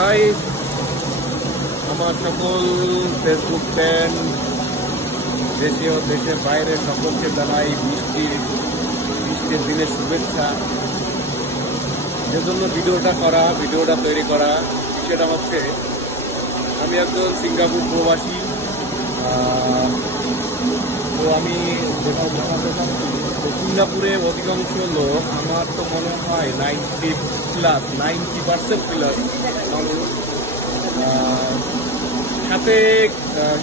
High আমার সকল Facebook fan, দেশে ও দেশের বাইরে সকলকে জানাই বৃষ্টির দিনের শুভেচ্ছা। যে জন্য ভিডিওটা তৈরি করা বিষয়টা হচ্ছে, আমি একজন সিঙ্গাপুর প্রবাসী। তো আমি যেটা জানাতে চাচ্ছি, সিঙ্গাপুরে অধিকাংশ লোক, আমার তো মনে হয় 90% প্লাস মানুষ সাথে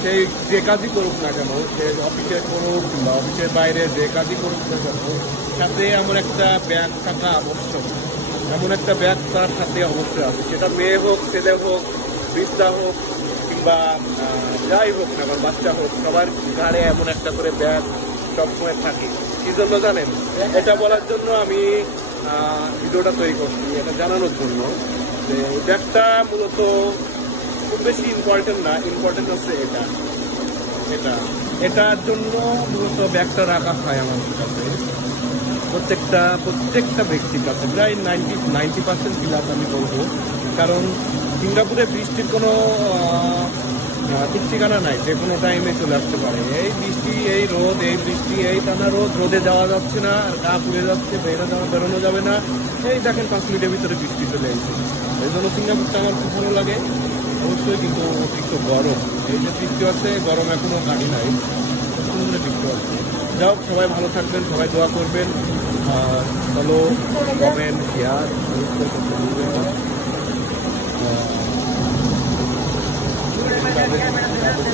সেই যে কাজই করুক না কেন, সে অফিসে করুক কিংবা অফিসের বাইরে যে কাজই করুক না কেন, সাথে এমন একটা ব্যাগ থাকা আবশ্যক। এমন একটা ব্যাগ তার সাথে অবশ্যই আছে, সেটা মেয়ে হোক, ছেলে হোক, বৃদ্ধা হোক কিংবা যাই হোক না, আমার বাচ্চা হোক, সবার ঘাড়ে এমন একটা করে ব্যাগ সবসময় থাকে। কি জন্য জানেন? এটা বলার জন্য আমি ভিডিওটা তৈরি করছি, এটা জানানোর জন্য যে ব্যাগটা মূলত খুব বেশি ইম্পর্টেন্ট না, ইম্পর্টেন্ট হচ্ছে এটার জন্য মূলত ব্যাগটা রাখা হয় আমাদের কাছে, প্রত্যেকটা ব্যক্তির কাছে, প্রায় 90% প্লাস আমি বলবো। কারণ সিঙ্গাপুরে বৃষ্টির কোনো ঠিক ঠিকানা নাই, যে কোনো টাইমে চলে আসতে পারে। এই বৃষ্টি, এই রোদ, এই বৃষ্টি, এই টানা রোদে যাওয়া যাচ্ছে না, গা পুড়ে যাচ্ছে, বেরোনো যাবে না। এই দেখেন 5 মিনিটের ভিতরে বৃষ্টি চলে এসেছে। এই জন্য সিঙ্গাপুরটা আমার খুব ভালো লাগে। অবশ্যই কিন্তু অতিরিক্ত গরম, এই যে বৃষ্টি আছে, গরম এখনো কাটি নাই, সুন্দর বৃষ্টি আছে। যাও, সবাই ভালো থাকবেন, সবাই দোয়া করবেন, ফলো, কমেন্ট, শেয়ার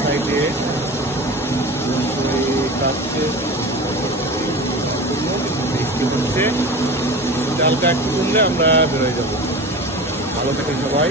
সাইডে বৃষ্টি হচ্ছে, হালকা একটু কমলে আমরা বেরোয় যাবো। ভালো থাকেন সবাই।